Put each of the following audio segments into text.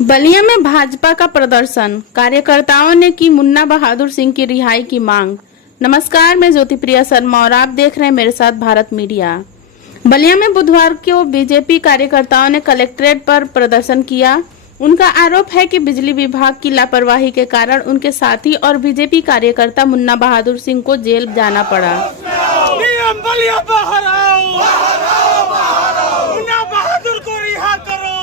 बलिया में भाजपा का प्रदर्शन, कार्यकर्ताओं ने की मुन्ना बहादुर सिंह की रिहाई की मांग। नमस्कार, मैं ज्योति प्रिया शर्मा और आप देख रहे हैं मेरे साथ भारत मीडिया। बलिया में बुधवार को बीजेपी कार्यकर्ताओं ने कलेक्ट्रेट पर प्रदर्शन किया। उनका आरोप है कि बिजली विभाग की लापरवाही के कारण उनके साथी और बीजेपी कार्यकर्ता मुन्ना बहादुर सिंह को जेल जाना पड़ा। बलिया बाहर आओ, मुन्ना बहादुर को रिहा करो,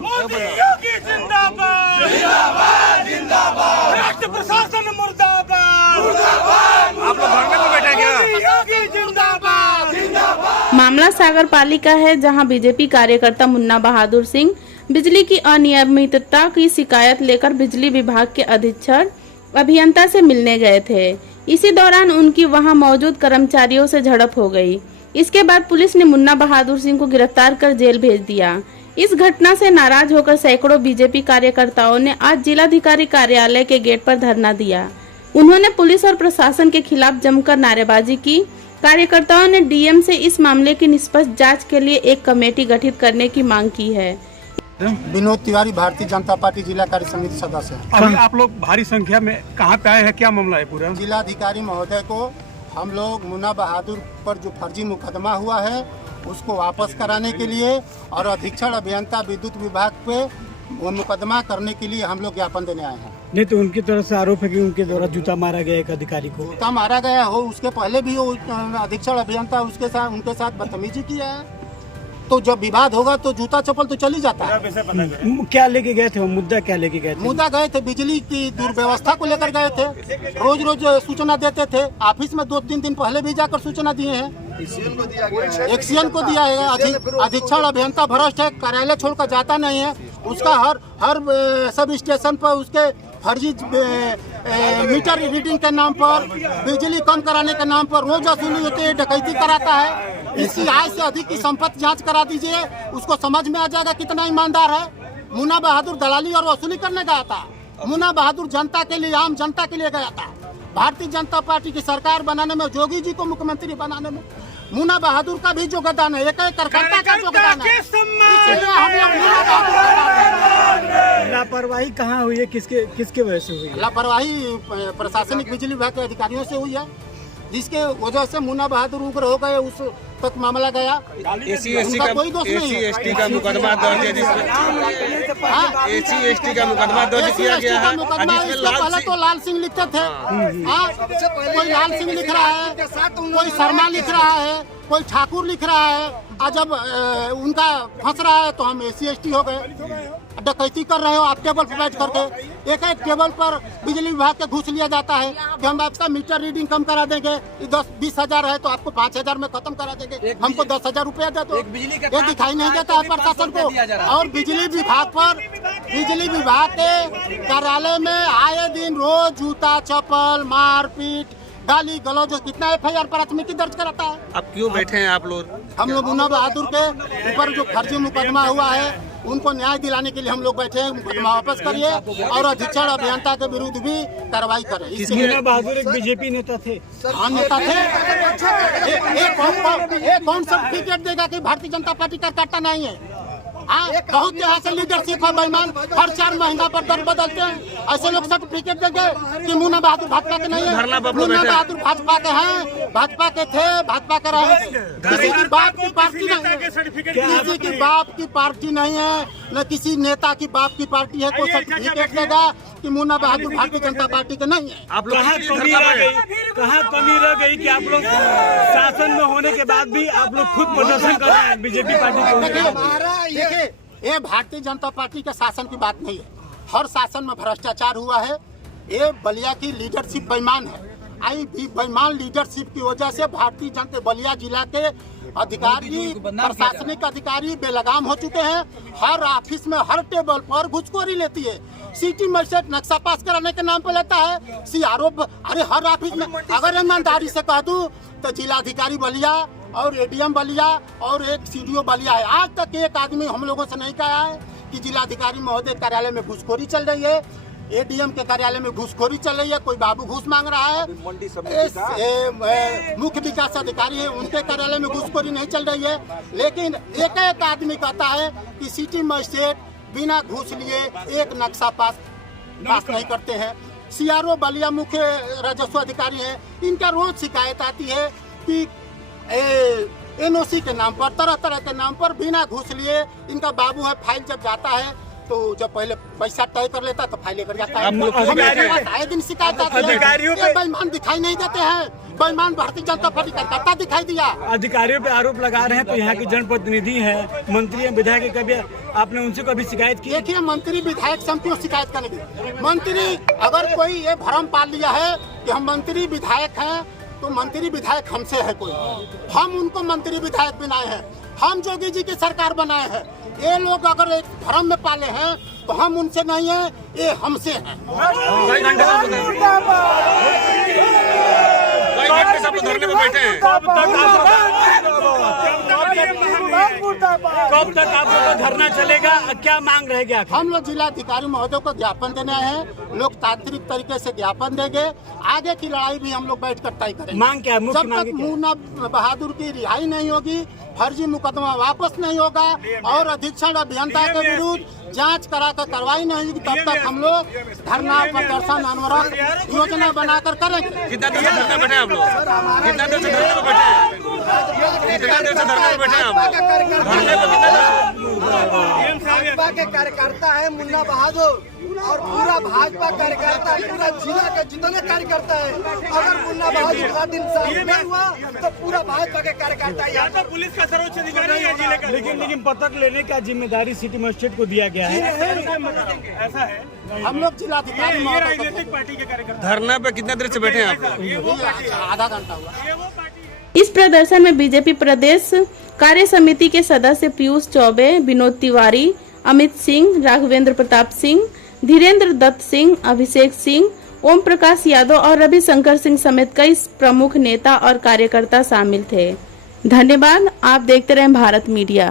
मोदी योगी जिंदाबाद, जिंदाबाद, जिंदाबाद, राष्ट्र प्रशासन मुर्दाबाद, मुर्दाबाद। आप लोग धरने पर बैठे क्या? योगी जिंदाबाद, जिंदाबाद। मामला सागर पालिका है, जहां बीजेपी कार्यकर्ता मुन्ना बहादुर सिंह बिजली की अनियमितता की शिकायत लेकर बिजली विभाग के अधीक्षक अभियंता से मिलने गए थे। इसी दौरान उनकी वहां मौजूद कर्मचारियों से झड़प हो गई। इसके बाद पुलिस ने मुन्ना बहादुर सिंह को गिरफ्तार कर जेल भेज दिया। इस घटना से नाराज होकर सैकड़ों बीजेपी कार्यकर्ताओं ने आज जिलाधिकारी कार्यालय के गेट पर धरना दिया। उन्होंने पुलिस और प्रशासन के खिलाफ जमकर नारेबाजी की। कार्यकर्ताओं ने डीएम से इस मामले की निष्पक्ष जांच के लिए एक कमेटी गठित करने की मांग की है। विनोद तिवारी, भारतीय जनता पार्टी जिला कार्य समिति सदस्य है। अभी आप लोग भारी संख्या में कहाँ पे आए हैं, क्या मामला है पूरा? जिलाधिकारी महोदय को हम लोग मुन्ना बहादुर पर जो फर्जी मुकदमा हुआ है उसको वापस कराने के लिए और अधीक्षण अभियंता विद्युत विभाग पे वो मुकदमा करने के लिए हम लोग ज्ञापन देने आए हैं। नहीं तो उनकी तरफ से आरोप है कि उनके द्वारा जूता मारा गया एक अधिकारी को। जूता मारा गया हो, उसके पहले भी वो अधीक्षण अभियंता उनके साथ बदतमीजी किया है। तो जब विवाद होगा तो जूता चप्पल तो चली जाता है। क्या लेके गए थे वो, मुद्दा क्या लेके गए थे? मुद्दा गए थे बिजली की दुर्व्यवस्था को लेकर गए थे। रोज रोज सूचना देते थे। ऑफिस में 2-3 दिन पहले भी जाकर सूचना दिए हैं। एक्सीएन को दिया है। अधीक्षण अभियंता भ्रष्ट है, कार्यालय छोड़कर जाता नहीं है। उसका हर सब स्टेशन पर उसके फर्जी मीटर रीडिंग के नाम पर, बिजली कम कराने के नाम पर रोज वसूली होती है, डकैती कराता है। इसकी आय से अधिक की संपत्ति जांच करा दीजिए, उसको समझ में आ जाएगा कितना ईमानदार है। मुन्ना बहादुर दलाली और वसूली करने गया था। मुन्ना बहादुर जनता के लिए, आम जनता के लिए गया था। भारतीय जनता पार्टी की सरकार बनाने में, योगी जी को मुख्यमंत्री बनाने में मुन्ना बहादुर का भी योगदान है, एक कार्यकर्ता का योगदान है। लापरवाही कहाँ हुई है, किसके वजह से हुई है? लापरवाही प्रशासनिक बिजली विभाग के अधिकारियों से हुई है, जिसके वजह से मुन्ना बहादुर उग्र हो गए। उस तक मामला गया। उनका कोई दोष नहीं है। एसटी का मुकदमा दर्ज है, जिसमें एसटी का मुकदमा दर्ज किया गया है। पहले तो लाल सिंह लिखते थे, कोई लाल सिंह लिख रहा है, कोई शर्मा लिख रहा है, कोई ठाकुर लिख रहा है। और जब उनका फंस रहा है तो हम SC/ST हो गए। डकैती कर रहे हो आप टेबल पर बैठ करके। एक टेबल पर बिजली विभाग के घूस लिया जाता है कि हम आपका मीटर रीडिंग कम करा देंगे। 10-20 हजार है तो आपको 5,000 में खत्म करा देंगे। हमको 10,000 रुपया दे दो। ये दिखाई नहीं देता है प्रशासन को। और बिजली विभाग के कार्यालय में आए दिन रोज जूता चप्पल, मारपीट, गाली गलौज, कितना FIR प्राथमिकी दर्ज कराता है। अब क्यों बैठे हैं आप लोग? हम लोग मुन्ना बहादुर के ऊपर जो फर्जी मुकदमा हुआ है उनको न्याय दिलाने के लिए हम लोग बैठे हैं। मुकदमा वापस करिए और अधीक्षण अभियंता के विरुद्ध भी कार्रवाई करें। मुन्ना बहादुर एक बीजेपी नेता थे। हाँ, नेता थे। कौन सर्टिफिकेट देगा कि भारतीय जनता पार्टी का कार्ता नहीं है? हाँ, बहुत यहाँ से लीडरशिप है बेईमान, हर 4 महीना पर दर बदलते हैं। ऐसे लोग सर्टिफिकेट देंगे कि मुन्ना बहादुर भाजपा के नहीं है। मुन्ना बहादुर भाजपा के हैं, भाजपा के थे, भाजपा के रहेंगे। किसी की बाप की पार्टी नहीं है, किसी की बाप की पार्टी नहीं है, न किसी नेता की बाप की पार्टी है। कोई सर्टिफिकेट देगा कि मुन्ना बहादुर भारतीय जनता पार्टी के नहीं है। आप लोग कहाँ कमी रह गई कि आप लोग शासन में होने के बाद भी आप लोग खुद प्रदर्शन कर रहे हैं बीजेपी पार्टी के? देखिए, ये भारतीय जनता पार्टी के शासन की बात नहीं है। हर शासन में भ्रष्टाचार हुआ है। ये बलिया की लीडरशिप बेईमान है। बेईमान लीडरशिप की वजह से भारतीय जनता बलिया जिला के अधिकारी, प्रशासनिक अधिकारी बेलगाम हो चुके हैं। हर ऑफिस में, हर टेबल पर घुसखोरी लेती है। सिटी मजिस्ट्रेट नक्शा पास कराने के नाम पर लेता है। CRO, अरे हर ऑफिस में। अगर ईमानदारी से कह दूं तो जिलाधिकारी बलिया और ADM बलिया और एक CDO बलिया है। आज तक एक आदमी हम लोगों से नहीं कहा है कि जिलाधिकारी महोदय कार्यालय में घुसखोरी चल रही है। एडीएम के कार्यालय में घूसखोरी चल रही है, कोई बाबू घूस मांग रहा है। मुख्य विकास अधिकारी है, उनके कार्यालय में घूसखोरी नहीं चल रही है। लेकिन एक आदमी कहता है कि सिटी मजिस्ट्रेट बिना घूस लिए एक नक्शा पास नहीं करते हैं। सीआरओ बलिया मुख्य राजस्व अधिकारी है, इनका रोज शिकायत आती है कि एनओसी के नाम पर, तरह तरह के नाम पर बिना घूस लिए इनका बाबू है। फाइल जब जाता है तो जब पहले पैसा तय कर लेता तो फाइल लेकर जाता है। आए दिन शिकायत आती है, ये बेईमान दिखाई नहीं देते हैं। बेईमान भारतीय जनता पार्टी कार्यकर्ता दिखाई दिया। अधिकारियों पे आरोप लगा रहे हैं, तो यहाँ के जनप्रतिनिधि हैं, मंत्री हैं, विधायक, कभी आपने उनसे कभी शिकायत की? देखिए, मंत्री विधायक से हम क्यों शिकायत करेंगे? मंत्री अगर कोई ये भ्रम पाल लिया है कि हम मंत्री विधायक हैं, तो मंत्री विधायक हमसे है कोई? हम उनको मंत्री विधायक बनाए हैं, हम जोगी जी की सरकार बनाए हैं। ये लोग अगर एक भ्रम में पाले हैं तो हम उनसे नहीं है, ये हमसे हैं। सब लोग धरने पे बैठे हैं। कब तक आप लोग का धरना चलेगा? क्या मांग रहेगी? हम लोग जिलाधिकारी महोदय को ज्ञापन देने आए हैं, लोकतांत्रिक तरीके से ज्ञापन देंगे। आगे की लड़ाई भी हम लोग बैठकर तय करेंगे। मांग क्या है? जब तक मुन्ना बहादुर की रिहाई नहीं होगी, फर्जी मुकदमा वापस नहीं होगा और अधीक्षण अभियंता के विरुद्ध जांच कराकर कार्रवाई नहीं होगी, तब तक हम लोग धरना प्रदर्शन अनवरत योजना बनाकर करेंगे। कितना देर से धरने बैठे हैं आप लोग? कितना देर से धरने पे बैठे हैं? कितना देर से धरने पे बैठे हैं आप? धरने पे कितना देर? भाजपा के कार्यकर्ता है मुन्ना बहादुर और पूरा भाजपा कार्यकर्ता, पूरा जिला के जितने कार्यकर्ता है। अगर मुन्ना बहादुर का दिन साफ नहीं हुआ तो पूरा भाजपा के कार्यकर्ता यहाँ तो पुलिस का सर्वोच्च अधिकारी है जिले का। लेकिन पदक लेने का जिम्मेदारी सिटी मजिस्ट्रेट को दिया गया है। ऐसा है, हम लोग जिलाधिकारी महोदय राजनीतिक पार्टी के कार्यकर्ता धरना पे कितना देर से बैठे हैं आप लोग? आधा घंटा हुआ। इस प्रदर्शन में बीजेपी प्रदेश कार्य समिति के सदस्य पीयूष चौबे, विनोद तिवारी, अमित सिंह, राघवेंद्र प्रताप सिंह, धीरेन्द्र दत्त सिंह, अभिषेक सिंह, ओम प्रकाश यादव और रविशंकर सिंह समेत कई प्रमुख नेता और कार्यकर्ता शामिल थे। धन्यवाद। आप देखते रहें भारत मीडिया।